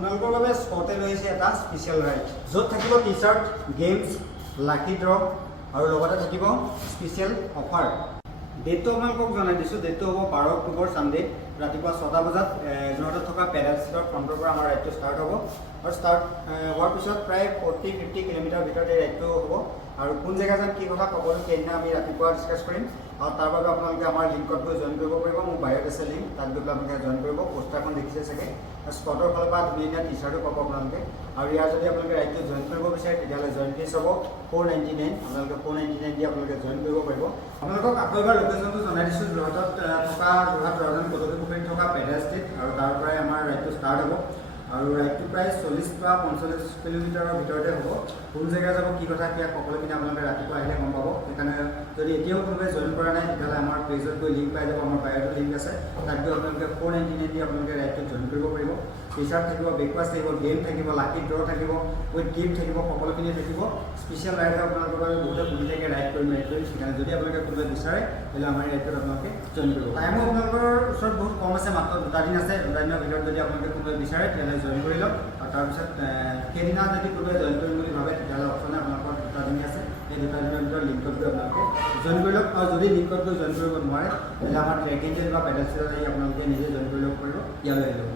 আপোনালোকৰ বাবে স্পটে লৈছে এটা স্পেচিয়েল ৰাইড য'ত থাকিব টি চাৰ্ট গেমছ লাকি ড্ৰ আৰু লগতে থাকিব স্পেচিয়েল অফাৰ ডেটটো আপোনালোকক জনাই দিছোঁ ডেটটো হ'ব 12 অক্টোবৰ ছানডে ৰাতিপুৱা 6টা বজাত যোৰহাটত থকা পেৰাডাইজৰ ফ্ৰণ্টৰ পৰা আমাৰ ৰাইডটো ষ্টাৰ্ট হ'ব আৰু ষ্টাৰ্ট হোৱাৰ পিছত প্ৰায় 40-50 কিলোমিটাৰ ভিতৰত এই ৰাইডটো হ'ব আৰু কোন জেগা যাম কি কথা ক'বলৈ সেইদিনা আমি ৰাতিপুৱা ডিছকাছ কৰিম আৰু তাৰ বাবে আপোনালোকে আমাৰ লিংকত গৈ জইন কৰিব পাৰিব মোৰ বায়'ত আছে লিংক তাত গৈ আপোনালোকে জইন কৰিব পোষ্টাৰখন দেখিছে চাগে স্পটৰ ফালৰ পৰা ধুনীয়া টি চাৰ্টো পাব আপোনালোকে আৰু ইয়াৰ যদি আপোনালোকে ৰাইডটো জইন কৰিব বিচাৰে তেতিয়াহ'লে জইন ফিজ হ'ব 499 আপোনালোকে 499 দি আপোনালোকে জইন কৰিব পাৰিব আপোনালোকক আকৌ এবাৰ লোকেশ্যনটো জনাই দিছোঁ যোৰহাটত থকা যোৰহাট ৰজান কটকী পুখুৰীত থকা পেডাল ষ্টেট আৰু তাৰ পৰাই আমাৰ ৰাইডটো ষ্টাৰ্ট হ'ব আৰু ৰাইডটো প্ৰায় 40 বা 45 কিলোমিটাৰৰ ভিতৰতে হ'ব কোন জেগা যাব কি কথা কি সকলোখিনি আপোনালোকে ৰাতিপুৱা আহিলে গম পাব সেইকাৰণে যদি এতিয়াও কোনোবাই জইন কৰা নাই তেতিয়াহ'লে আমাৰ পেজত গৈ লিংক পাই যাব আমাৰ বায়'ত লিংক আছে তাত গৈ আপোনালোকে 499 দি আপোনালোকে ৰাইডটোত জইন কৰিব পাৰিব টি চাৰ্ট থাকিব ব্ৰেকফাষ্ট থাকিব গেম থাকিব লাকি ড্ৰ থাকিব উইথ গিফ্ট থাকিব সকলোখিনি থাকিব স্পেচিয়েল ৰাইড হয় আপোনালোকৰ বাবে বহুতে সুবিধাকৈ ৰাইড কৰিম সেইকাৰণে যদি আপোনালোকে কোনোবাই বিচাৰে তেতিয়াহ'লে আমাৰ ৰাইডটোত আপোনালোকে জইন কৰিব টাইমো আপোনালোকৰ ওচৰত বহুত কম আছে মাত্ৰ 2টা দিন আছে 2টা দিনৰ ভিতৰত যদি আপোনালোকে কোনোবাই বিচাৰে তেতিয়াহ'লে জইন কৰি লওক আৰু তাৰপিছত সেইদিনা যদি কোনোবাই জইন কৰিম বুলি ভাবে তেতিয়াহ'লে অপশ্যনে আপোনালোকৰ 2টা দিন আছে এই 2টা দিনৰ ভিতৰত লিংকত গৈ আপোনালোকে জইন কৰি লওক আৰু যদি লিংকত গৈ জইন কৰিব নোৱাৰে তেতিয়াহ'লে আমাৰ ট্ৰেক এঞ্জেল বা পেডেল ষ্টেজত আহি আপোনালোকে নিজে জইন কৰি ল'ব পাৰিব ইয়ালৈ আহিব